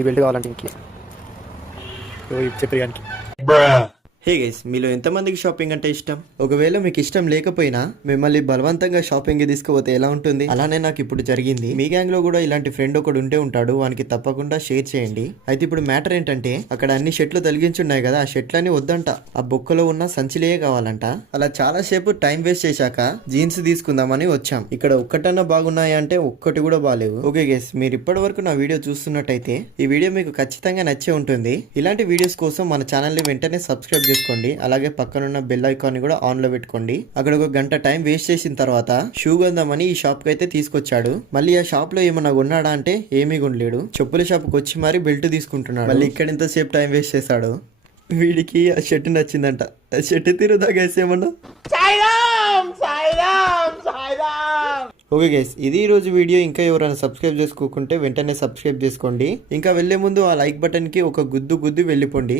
ఈ బెల్ట్ కావాలంటే ఇంకే చెప్పడానికి. హే గైస్, మీలో ఎంతమందికి షాపింగ్ అంటే ఇష్టం? ఒకవేళ మీకు ఇష్టం లేకపోయినా మిమ్మల్ని బలవంతంగా షాపింగ్ కి తీసుకుపోతే ఎలా ఉంటుంది? అలానే నాకు ఇప్పుడు జరిగింది. మీ గ్యాంగ్ లో కూడా ఇలాంటి ఫ్రెండ్ ఒకడు ఉంటే ఉంటాడు, వానికి తప్పకుండా షేర్ చేయండి. అయితే ఇప్పుడు మ్యాటర్ ఏంటంటే, అక్కడ అన్ని షర్ట్లు తొలగించున్నాయి కదా, ఆ షర్ట్లని వద్దంట, ఆ బొక్కలో ఉన్న సంచిలే కావాలంట. అలా చాలా సేపు టైం వేస్ట్ చేశాక జీన్స్ తీసుకుందామని వచ్చాం. ఇక్కడ ఒక్కటన్నా బాగున్నాయి అంటే ఒక్కటి కూడా బాగాలేవు. ఓకే గైస్, మీరు ఇప్పటి వరకు నా వీడియో చూస్తున్నట్టయితే ఈ వీడియో మీకు ఖచ్చితంగా నచ్చే ఉంటుంది. ఇలాంటి వీడియోస్ కోసం మన ఛానల్ ని వెంటనే సబ్స్క్రైబ్ చేసుకోండి. అలాగే పక్కనున్న బెల్ ఐకాన్ ని కూడా ఆన్ లో పెట్టుకోండి. అక్కడ ఒక గంట టైం వేస్ట్ చేసిన తర్వాత షూ కొందామని ఈ షాప్ కి అయితే తీసుకొచ్చాడు. మళ్ళీ ఆ షాప్ లో ఏమన్నా కొన్నాడా అంటే ఏమీ కొనలేడు. చెప్పుల షాప్ కి వచ్చి మరి బెల్ట్ తీసుకుంటున్నాడు. మళ్ళీ ఇక్కడ ఇంతసేపు టైం వేస్ట్ చేశాడు. వీడికి ఆ షర్ట్ నచ్చిందంట. ఆ షర్ట్ తీరుదా గైస్ ఏమన్నా? ఓకే గైస్, ఇది ఈ రోజు వీడియో. ఇంకా ఎవరైనా సబ్స్క్రైబ్ చేసుకోకుంటే వెంటనే సబ్స్క్రైబ్ చేసుకోండి. ఇంకా వెళ్లే ముందు ఆ లైక్ బటన్ కి ఒక గుద్దు వెళ్ళిపోండి.